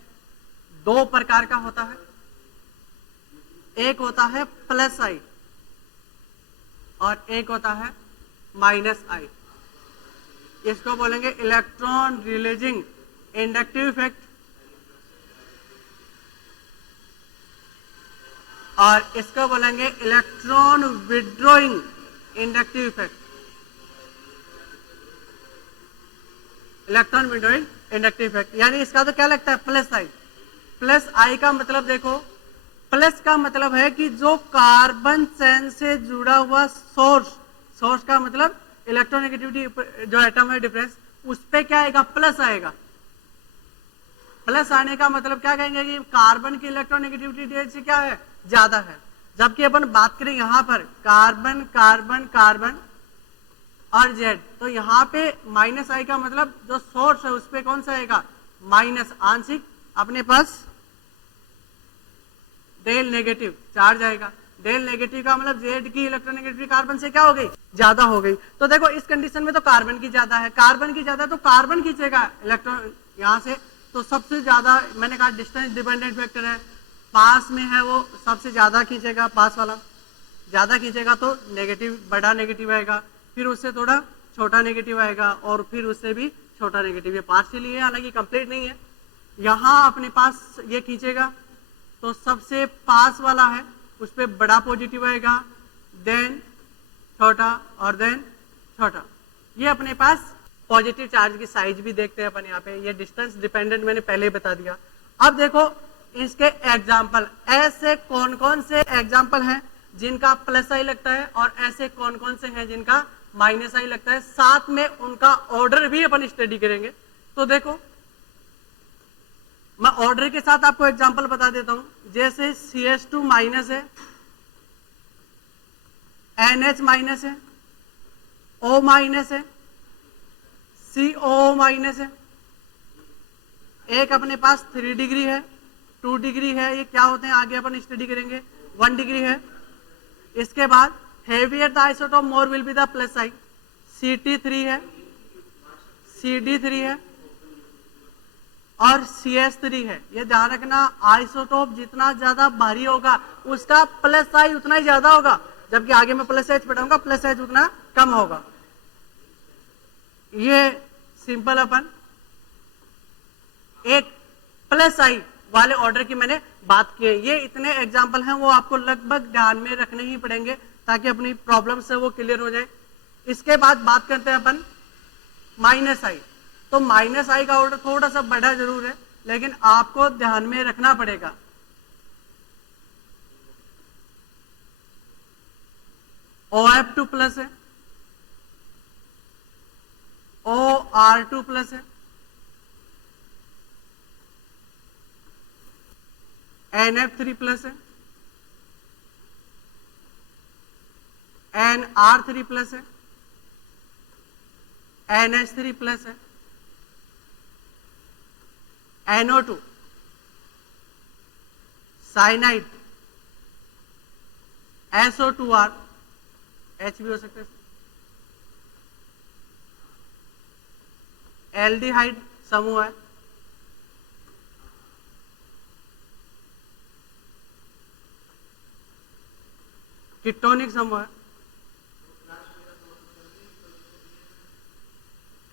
दो प्रकार का होता है, एक होता है +i और एक होता है -i। इसको बोलेंगे इलेक्ट्रॉन रिलीजिंग इंडक्टिव इफेक्ट और इसको बोलेंगे electron withdrawing inductive effect. Electron withdrawing inductive effect यानी इसका तो क्या लगता है +i। +i का मतलब देखो, प्लस का मतलब है कि जो कार्बन चेन से जुड़ा हुआ सोर्स का मतलब इलेक्ट्रोनेगेटिविटी जो एटम है डिफरेंस उस पे क्या आएगा प्लस आएगा। प्लस आने का मतलब क्या कहेंगे कि कार्बन की इलेक्ट्रोनेगेटिविटी डेट से क्या है ज्यादा है। जबकि अपन बात करें यहां पर कार्बन कार्बन कार्बन और जेड, तो यहाँ पे -i का मतलब जो सोर्स है उस पे कौन सा आएगा आंशिक अपने पास डेल नेगेटिव चार्ज आएगा। डेल नेगेटिव का मतलब जेड की इलेक्ट्रोनेगेटिविटी कार्बन से क्या हो गई, ज्यादा हो गई। तो देखो इस कंडीशन में तो कार्बन की ज्यादा है, कार्बन की ज्यादा है तो कार्बन खींचेगा इलेक्ट्रॉन यहां से। तो सबसे ज्यादा मैंने कहा डिस्टेंस डिपेंडेंट वेक्टर है, पास में है वो सबसे ज्यादा खींचेगा, पास वाला ज्यादा खींचेगा तो नेगेटिव, बड़ा नेगेटिव आएगा, फिर उससे थोड़ा छोटा नेगेटिव आएगा और फिर उससे भी छोटा नेगेटिव। ये पार्शियली है हालांकि कंप्लीट नहीं है। यहाँ अपने पास ये खींचेगा तो सबसे पास वाला है उस पर बड़ा पॉजिटिव आएगा, देन छोटा और देन छोटा। ये अपने पास पॉजिटिव चार्ज की साइज भी देखते हैं अपन यहाँ पे। ये डिस्टेंस डिपेंडेंट मैंने पहले ही बता दिया। अब देखो इसके एग्जाम्पल, ऐसे कौन कौन से एग्जाम्पल हैं जिनका प्लस आई लगता है और ऐसे कौन कौन से हैं जिनका माइनस आई लगता है, साथ में उनका ऑर्डर भी अपन स्टडी करेंगे। तो देखो मैं ऑर्डर के साथ आपको एग्जांपल बता देता हूं। जैसे CH2 माइनस है, NH माइनस है, O माइनस है, CO माइनस है। एक अपने पास 3 डिग्री है, 2 डिग्री है, ये क्या होते हैं आगे अपन स्टडी करेंगे। 1 डिग्री है। इसके बाद heavier the isotope more will be the plus sign, Ct3 है, CD3 है और CH3 है। ये ध्यान रखना, आइसोटोप जितना ज्यादा भारी होगा उसका प्लस साइन उतना ही ज्यादा होगा, जबकि आगे मैं प्लस एच पढ़ाऊंगा प्लस एच उतना कम होगा। ये सिंपल अपन एक प्लस आई वाले ऑर्डर की मैंने बात की है। ये इतने एग्जाम्पल हैं वो आपको लगभग ध्यान में रखने ही पड़ेंगे ताकि अपनी प्रॉब्लम से वो क्लियर हो जाए। इसके बाद बात करते हैं अपन माइनस आई। तो माइनस आई का ऑर्डर थोड़ा सा बड़ा जरूर है लेकिन आपको ध्यान में रखना पड़ेगा। OF2 प्लस है, OR2 प्लस है, NF3 प्लस है, NR3 प्लस है, NH3 प्लस है, NO2 साइनाइड, SO2R, H भी हो सकता है, एल्डिहाइड समूह है, कीटोनिक समूह है,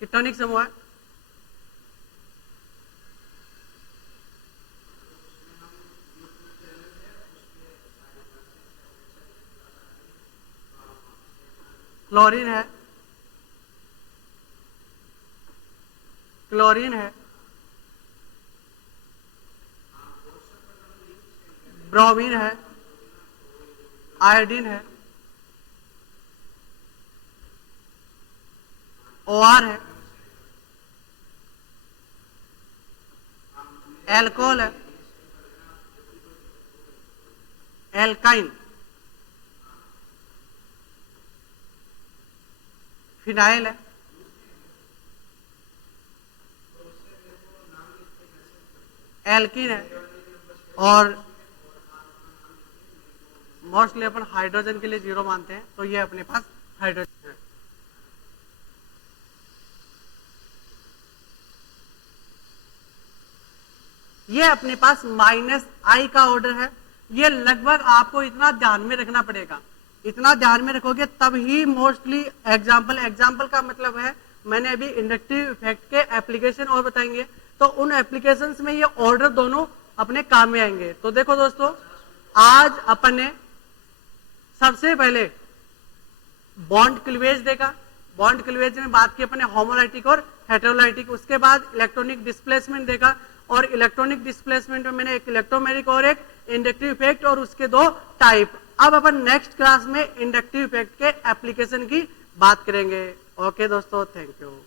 कीटोनिक समूह है, क्लोरीन है, क्लोरीन है, ब्रोमीन है, आयोडीन है, OR है, एल्कोहल है, एल्काइन, फिनाइल है, एल्कीन है और मोस्टली अपन हाइड्रोजन के लिए 0 मानते हैं तो ये अपने पास हाइड्रोजन है। ये अपने पास माइनस आई का ऑर्डर है। ये लगभग आपको इतना ध्यान में रखना पड़ेगा, इतना ध्यान में रखोगे तब ही मोस्टली एग्जाम्पल का मतलब है मैंने अभी इंडक्टिव इफेक्ट के एप्लीकेशन और बताएंगे तो उन एप्लीकेशंस में ये ऑर्डर दोनों अपने काम में आएंगे। तो देखो दोस्तों, आज अपन ने सबसे पहले बॉन्ड क्लीवेज देखा। बॉन्ड क्लीवेज में बात की अपने होमोलाइटिक और हेटेरोलाइटिक। उसके बाद इलेक्ट्रॉनिक डिस्प्लेसमेंट देखा और इलेक्ट्रॉनिक डिस्प्लेसमेंट में मैंने एक इलेक्ट्रोमेरिक और एक इंडक्टिव इफेक्ट और उसके 2 टाइप। अब अपन नेक्स्ट क्लास में इंडक्टिव इफेक्ट के एप्लीकेशन की बात करेंगे। ओके दोस्तों, थैंक यू।